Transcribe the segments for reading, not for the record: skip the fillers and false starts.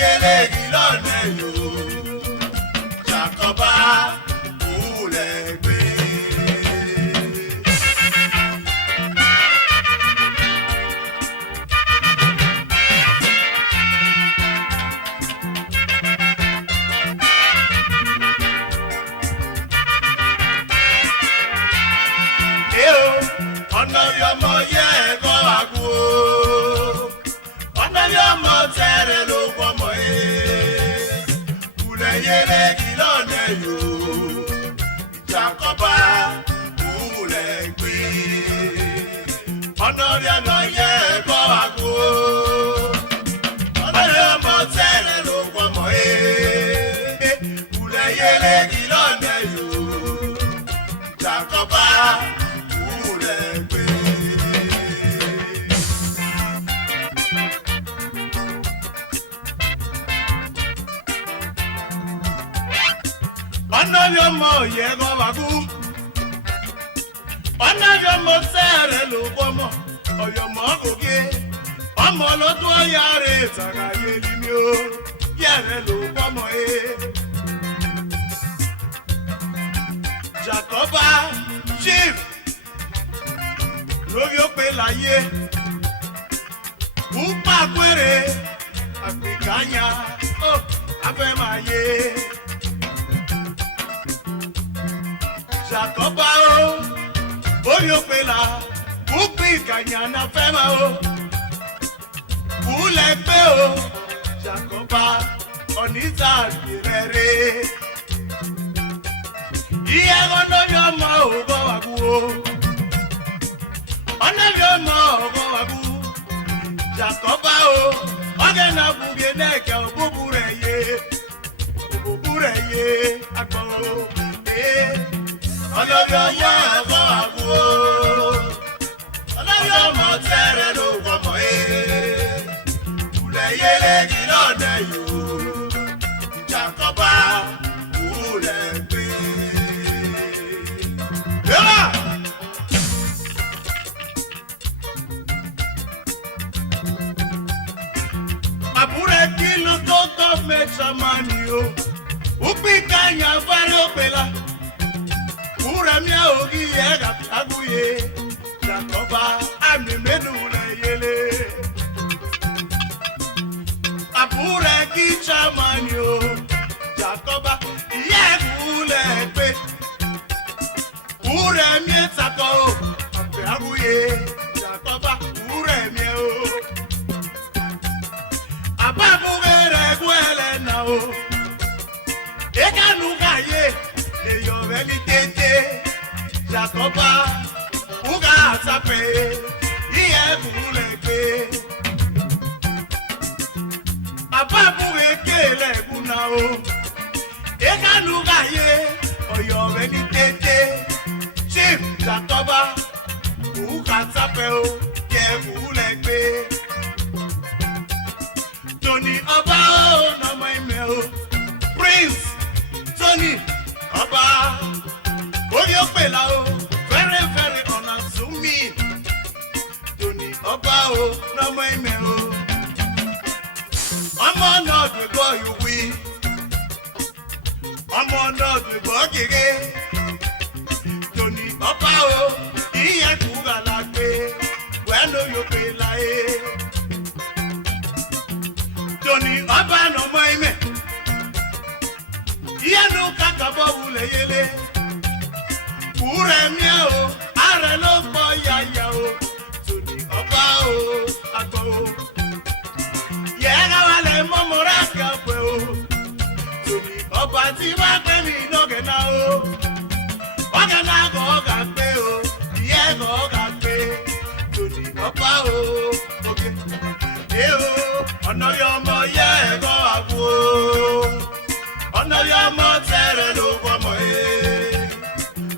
yele gilone yo. Jacoba Onolegbe. Ọ̀nà yọmọ yẹ ẹ̀kọ́ àgbo. Ọ̀nà yọmọ tẹ̀rẹ̀ ló gbọ́mọ yẹ. Kùlẹ̀ yẹlẹ gilọ́nà yò. Jacoba Onolegbe. Ọ̀nà yọmọ yẹ ẹ̀kọ́ àgbo. Ọ̀nà yọmọ tẹ̀rẹ̀ ló gbọ́mọ yẹ. Kùlẹ̀ yẹlẹ gilọ́nà yò. Jacoba Onolegbe. Ọ̀nà yọmọ yẹ kọ́ wàgú. Ọ̀nà yọmọ sẹ́rẹ̀ ló gbọ́mọ. Ọ̀yọ̀mọ gòkè. Ọmọ lọ́dún ọ̀yà rẹ̀ tàgàyè ni ó. Yẹ̀rẹ̀ ló gbọ́mọ yẹ. Jacoba chief lórí ó pé láyé ń pàgbére àgbèkáyà ó afẹ́ máa yé. Jacoba ó lórí ó pé là ń pín ìkàyà náà fẹ́ máa ó kúlẹ̀ gbé ó. Jacoba ọ̀nìta rẹ̀ iye ọ̀nà yọmọ ògbọ́ wàgú o. Ọ̀nà yọmọ ògbọ́ wàgú. Jacoba o. Ọ̀gẹ̀ náà bùgẹ̀ nẹ́ẹ̀kẹ́ òbúbú rẹ̀ yé. Òbúbú rẹ̀ yé agbọ̀ o. Ọ̀nà yọmọ ògbọ́ wàgú o. Ọ̀nà yọmọ tẹ̀rẹ̀ ló gbọ́mọ kùlẹ̀ yẹlẹ gilọ́nà yò. Jacoba Onolegbe. Àbúrẹ́ kí ló tó tọ́ mẹ́ta máa ní o. Ukpi kanya fẹ́rẹ́ òpèlà. Kúrẹ́ mi àwògì yẹ kàtàgùyè. Jacoba àmì mẹ́dùn rẹ̀ yẹlé. Àbúrẹ́ kí chama ní o. Jacoba yẹ Onolegbe. Kúrẹ́ mi ẹ̀tàkọ́ o. Àpè àgùyè. Jacoba kúrẹ́ mi o. Ababugere gwele na o. Eka nuka ye. Eyo veli tete. Jacoba uga atape. Iye Onolegbe. Ababuge kele guna o. Eka nuka ye. Oyo veli tete. Chief Jacoba uga atape o. Ye Onolegbe. Tony Ọba o n'ọmọ ime o. Prince Tony Ọba orí ó pè la o. Very very unassuming. Tony Ọba o n'ọmọ ime o. Ọmọ náà dùn bọ́ ìwé. Ọmọ náà dùn bọ́ gègé. Tony Ọba o ìyẹn kúrò lágbé. Wẹ́n ló yóò pè láyé. Tony Ọba n'ọmọ ime. Yenu kakabo wule yele. Kúrẹ́ mi o, ààrẹ ló gbọ́ yàyà o. Tony Ọba o, àgbọ̀ o. Yẹ́ra wà lẹ̀ mọ́mọ́ra kẹ́pẹ́ o. Tony Ọba tí wá gbé mi lọ́gẹ̀ náà o. Ọ̀gẹ̀ náà kọ́ ọ̀gá gbé o. Ìyẹ́ kọ́ ọ̀gá gbé. Tony Ọba o, òkè. Ọ̀nà yọmọ yẹ ẹ̀kọ́ àgbo. Ọ̀nà yọmọ tẹ̀rẹ̀ ló gbọ́mọ yẹ.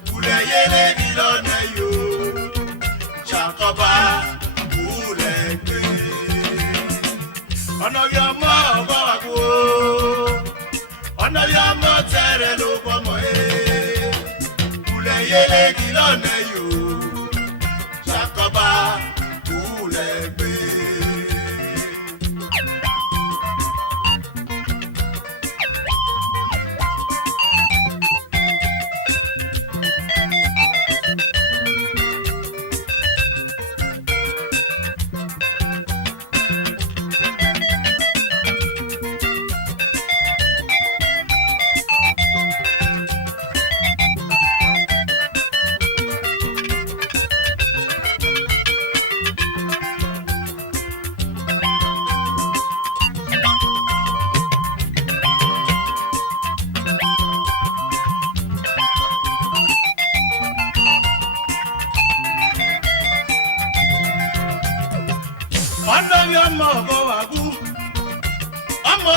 Kùlẹ̀ yẹlẹ gilọ́nà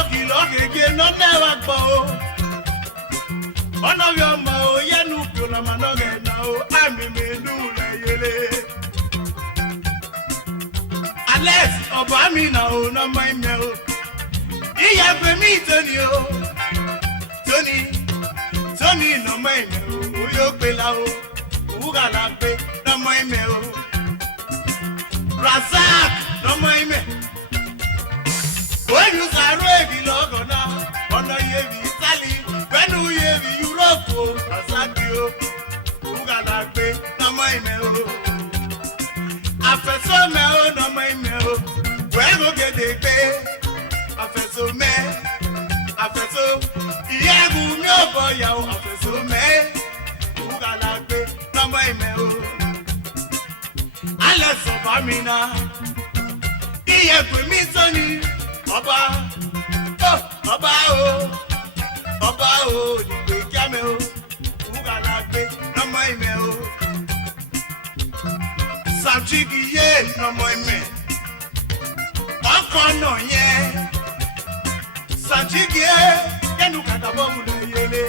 kìlọ̀ kéke lọ́dẹ̀ wa gbọ́ o. Ọ̀nà yóò mọ o yẹnu kò nà mà náà gẹ̀ nà o àmì mi nù lẹ̀ yẹlé. Alex ọ̀bọ̀ àmì nà o nà mọ̀ ẹ̀mẹ̀ o. Ìyá pé mi tóni o. Tóni nà mọ̀ ẹ̀mẹ̀ o. O yóò pè la o. Òwúrà la pé nà mọ̀ ẹ̀mẹ̀ o. Razak nà mọ̀ ẹ̀mẹ̀. When you are ready, Logona, Ono Yevi, Italy, when you Yevi, Europe, Razakio, Uganape, no my mail. After so mail, no my mail. When you get the pay, after so mail, after so, Yagu, no boy, after so mail, Uganape, no my mail. Alex Obamina, Iyagu, Mitoni. Ọba o dìgbò kíámẹ́ o wúkàlà gbé lọ́mọ ìmẹ́ o Samjigi yé lọ́mọ ìmẹ́ ọkọ̀ náà yẹn Samjigi yé kẹ́nu kàtàbọ̀ wùlẹ̀ yẹlé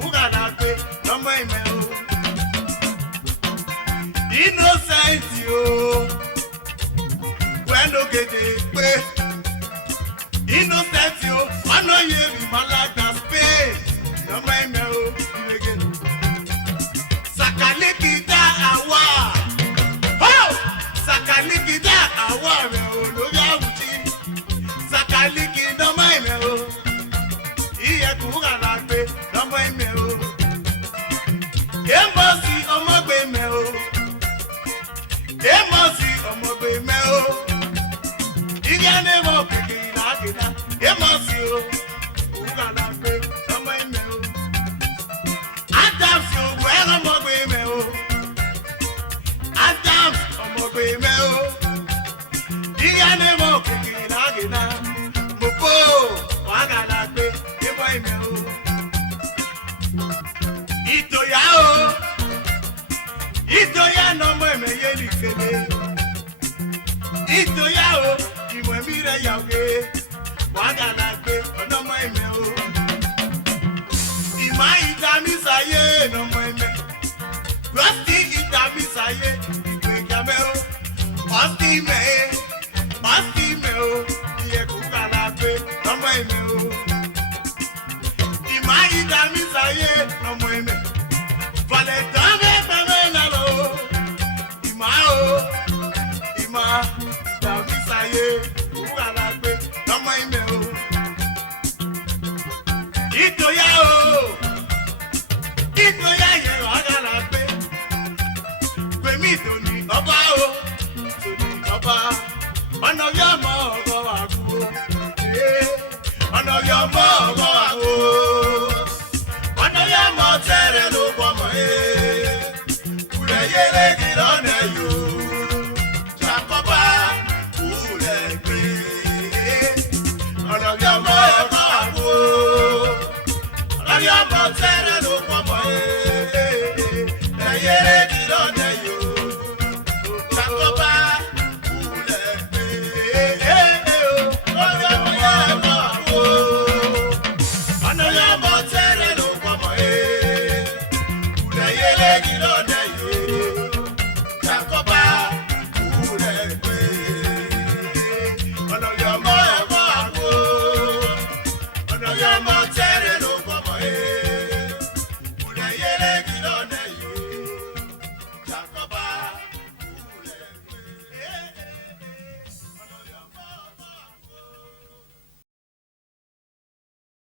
wúkàlà gbé lọ́mọ ìmẹ́ o Innocent o wẹ́nu gèdè pé. Innocent yo, Ono Yevi Malaga Spain. No my meo, again. Sakaliki da awa. Oh, Sakaliki da awa meo, no yawuchi. Sakaliki no my meo. Iye kuga lagbe, no my meo. Embosi omogbe meo. Embosi omogbe meo. Igane mo keke. Emosio, Uganape, Sama Meo. Adams, you well on my meo. Adams, on my meo. Dianemo, Kikina, Mopo, Waganape, Ema meo. Itoya no me yeli kele. Itoyao, Imwemire Yage. Wagalagbe ọ̀nà mọ́ ẹ̀mẹ́ o. Ìmọ̀ ìdámísàyé ọ̀nà mọ́ ẹ̀mẹ́. Rọ́stì ìdámísàyé ìgbè ìjàmẹ́ o. Ọ̀stì mẹ́ o. Ìyẹ̀kú galagbe ọ̀nà mọ́ ẹ̀mẹ́ o. Ìmọ̀ ìdámísàyé ọ̀nà mọ́ ẹ̀mẹ́. Valẹ̀tàn mẹ́fẹ̀mẹ́ nàlọ́ o. Ìmọ̀ ìdámísàyé ìgalagbe ọmọ ìmẹ̀ o. Ìtòyá yẹ ọ̀gálà pé pèmí tòní ọba o. Tòní ọba ọ̀nà yọ̀mọ̀.